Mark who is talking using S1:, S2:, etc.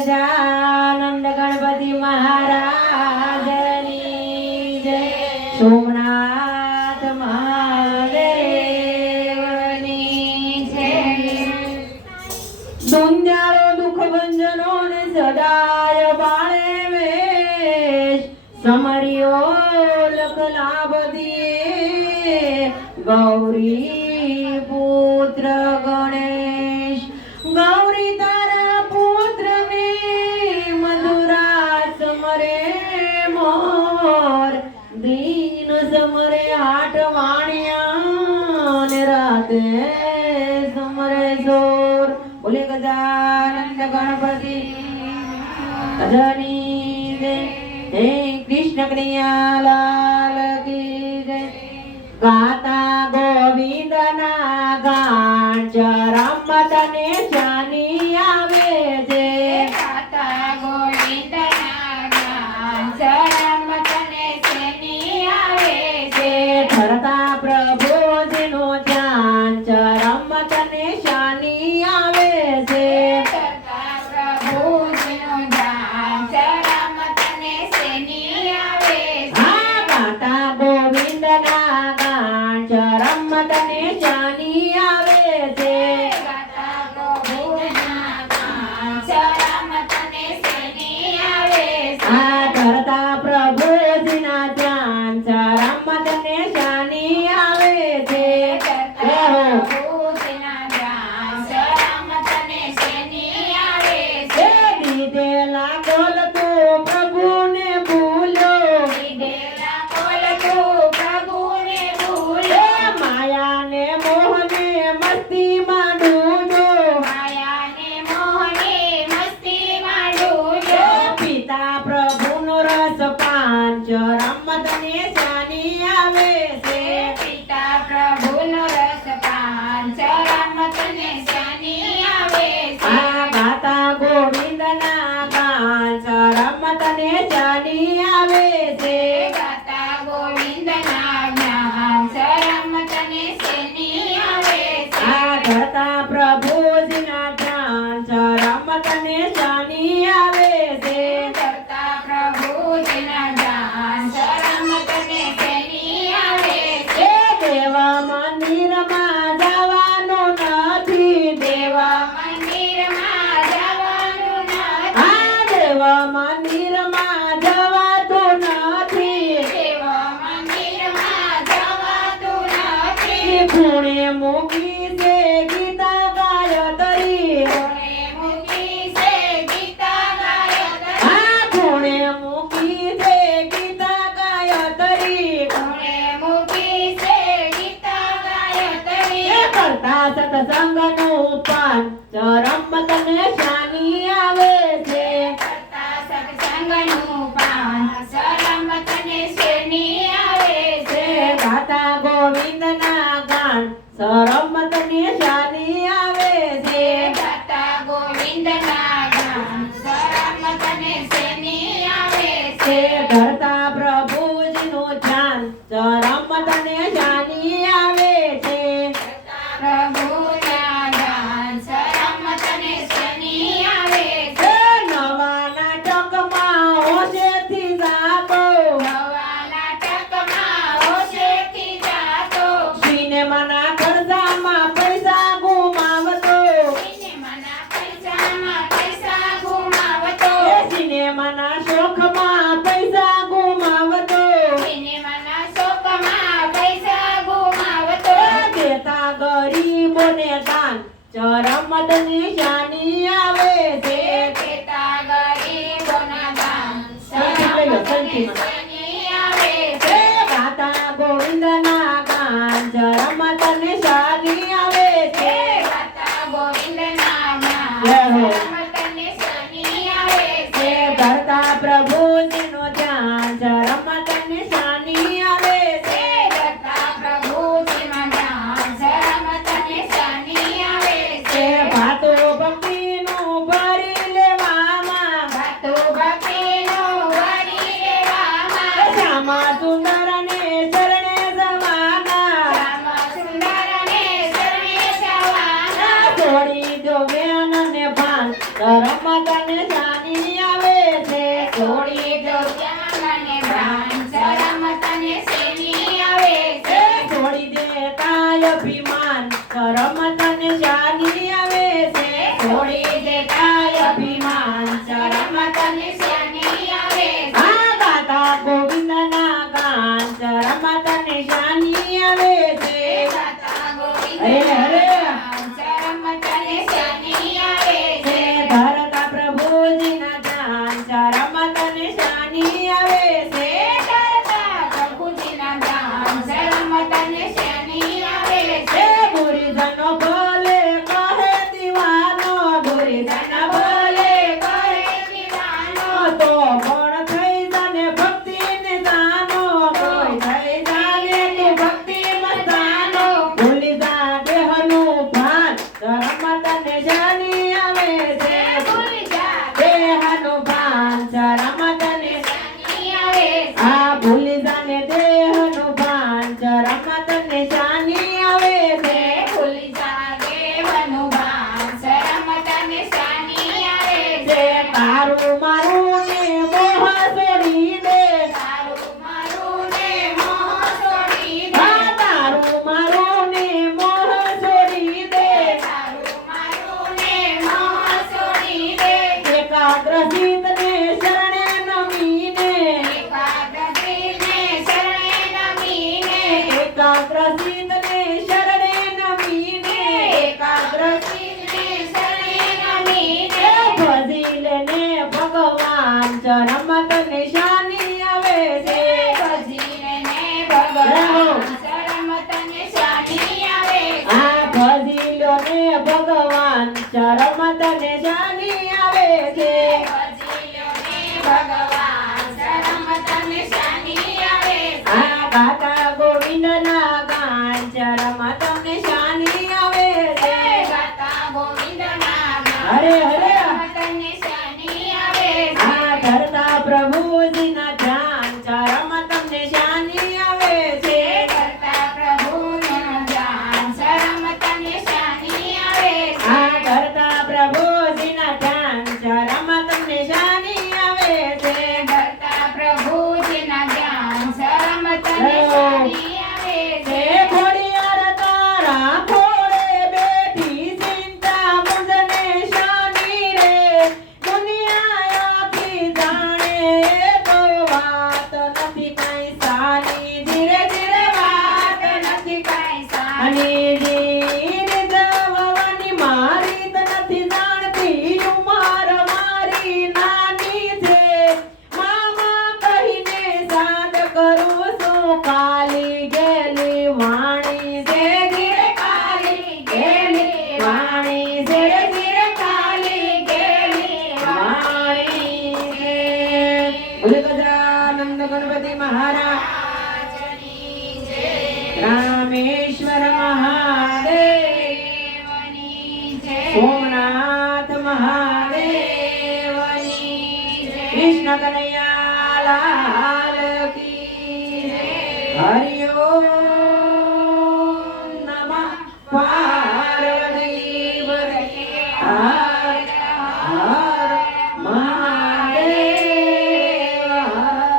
S1: ગજાનંદ ગણપતિ મહારાજની જય સોમનાથ મહાદેવની જય દુઃખ ભંજનો ને સદાય બાળે વેશ સમર્યો લખ લાભ ગૌરી ગણપતિ. હરી જય હે કૃષ્ણ કનૈયાલાલ કી જય. ગાતા ગોવિંદના ગાણ ચરમ તને ચા કને જાની આવે છે.
S2: કરતા
S1: પ્રભુ જેના મંદિરમાં જવાનો નથી
S2: દેવા. મંદિરમાં જવાનો
S1: દેવા મંદિરમાં જવાતો નથી.
S2: દેવા મંદિરમાં જવાતો નથી.
S1: ખૂણે મૂકી સત્સંગનું પણ ધરમ તને શાની આવે છે.
S2: સત્સંગનું પણ શરમ તને શેની આવે
S1: છે? આવે છે.
S2: ગાતા ગોવિંદના ગાન. શરમ તને
S1: ધ્યાન.
S2: શરમ
S1: ગરીબોને દાન. ચરમદ નિશાની આવે છે.
S2: ધર્મ તને જાણી આવે છે.
S1: છોડી દો જ્ઞાન અને ભાન ધર્મ અભિમાન. ધર્મ તને
S2: જાણી
S1: એકાગ્ર શરણે નમીને એકાગ્ર ચિત્તને શરણે નમીને ભજી ભગવાન જન્મ તને શાની આવે છે. આ ભજી લો ભગવાન જન્મ તને આવે છે. ભજી લો કનૈયાલાલ કી હરિ ઓમ નમઃ